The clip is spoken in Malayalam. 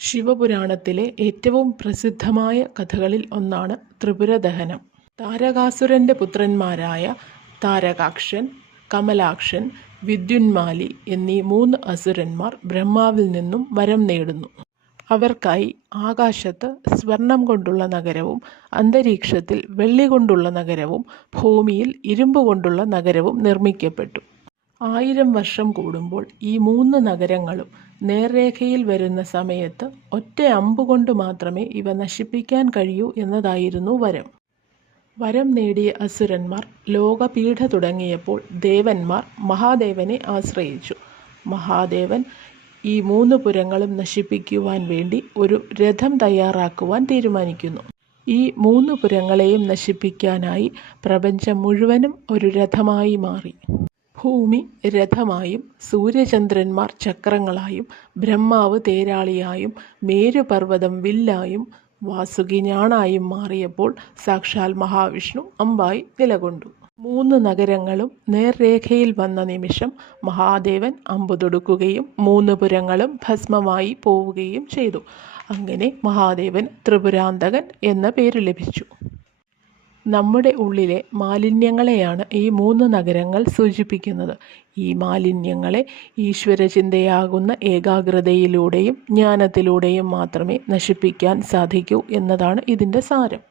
ശിവപുരാണത്തിലെ ഏറ്റവും പ്രസിദ്ധമായ കഥകളിൽ ഒന്നാണ് ത്രിപുരദഹനം. താരകാസുരൻ്റെ പുത്രന്മാരായ താരകാക്ഷൻ, കമലാക്ഷൻ, വിദ്യുന്മാലി എന്നീ 3 അസുരന്മാർ ബ്രഹ്മാവിൽ നിന്നും വരം നേടുന്നു. അവർക്കായി ആകാശത്ത് സ്വർണം കൊണ്ടുള്ള നഗരവും അന്തരീക്ഷത്തിൽ വെള്ളി കൊണ്ടുള്ള നഗരവും ഭൂമിയിൽ ഇരുമ്പ് കൊണ്ടുള്ള നഗരവും നിർമ്മിക്കപ്പെട്ടു. 1000 വർഷം കൂടുമ്പോൾ ഈ 3 നഗരങ്ങളും നേർരേഖയിൽ വരുന്ന സമയത്ത് ഒറ്റ അമ്പുകൊണ്ട് മാത്രമേ ഇവ നശിപ്പിക്കാൻ കഴിയൂ എന്നതായിരുന്നു വരം. വരം നേടിയ അസുരന്മാർ ലോകപീഠ തുടങ്ങിയപ്പോൾ ദേവന്മാർ മഹാദേവനെ ആശ്രയിച്ചു. മഹാദേവൻ ഈ 3 പുരങ്ങളും നശിപ്പിക്കുവാൻ വേണ്ടി ഒരു രഥം തയ്യാറാക്കുവാൻ തീരുമാനിക്കുന്നു. ഈ 3 പുരങ്ങളെയും നശിപ്പിക്കാനായി പ്രപഞ്ചം മുഴുവനും ഒരു രഥമായി മാറി. ഭൂമി രഥമായും സൂര്യചന്ദ്രന്മാർ ചക്രങ്ങളായും ബ്രഹ്മാവ് തേരാളിയായും മേരുപർവ്വതം വില്ലായും വാസുകി ഞാണായും മാറിയപ്പോൾ സാക്ഷാൽ മഹാവിഷ്ണു അമ്പായി നിലകൊണ്ടു. 3 നഗരങ്ങളും നേർരേഖയിൽ വന്ന നിമിഷം മഹാദേവൻ അമ്പു തൊടുക്കുകയും 3 പുരങ്ങളും ഭസ്മമായി പോവുകയും ചെയ്തു. അങ്ങനെ മഹാദേവൻ ത്രിപുരാന്തകൻ എന്ന പേര് ലഭിച്ചു. നമ്മുടെ ഉള്ളിലെ മാലിന്യങ്ങളെയാണ് ഈ 3 നഗരങ്ങൾ സൂചിപ്പിക്കുന്നത്. ഈ മാലിന്യങ്ങളെ ഈശ്വരചിന്തയാകുന്ന ഏകാഗ്രതയിലൂടെയും ജ്ഞാനത്തിലൂടെയും മാത്രമേ നശിപ്പിക്കാൻ സാധിക്കൂ എന്നതാണ് ഇതിൻ്റെ സാരം.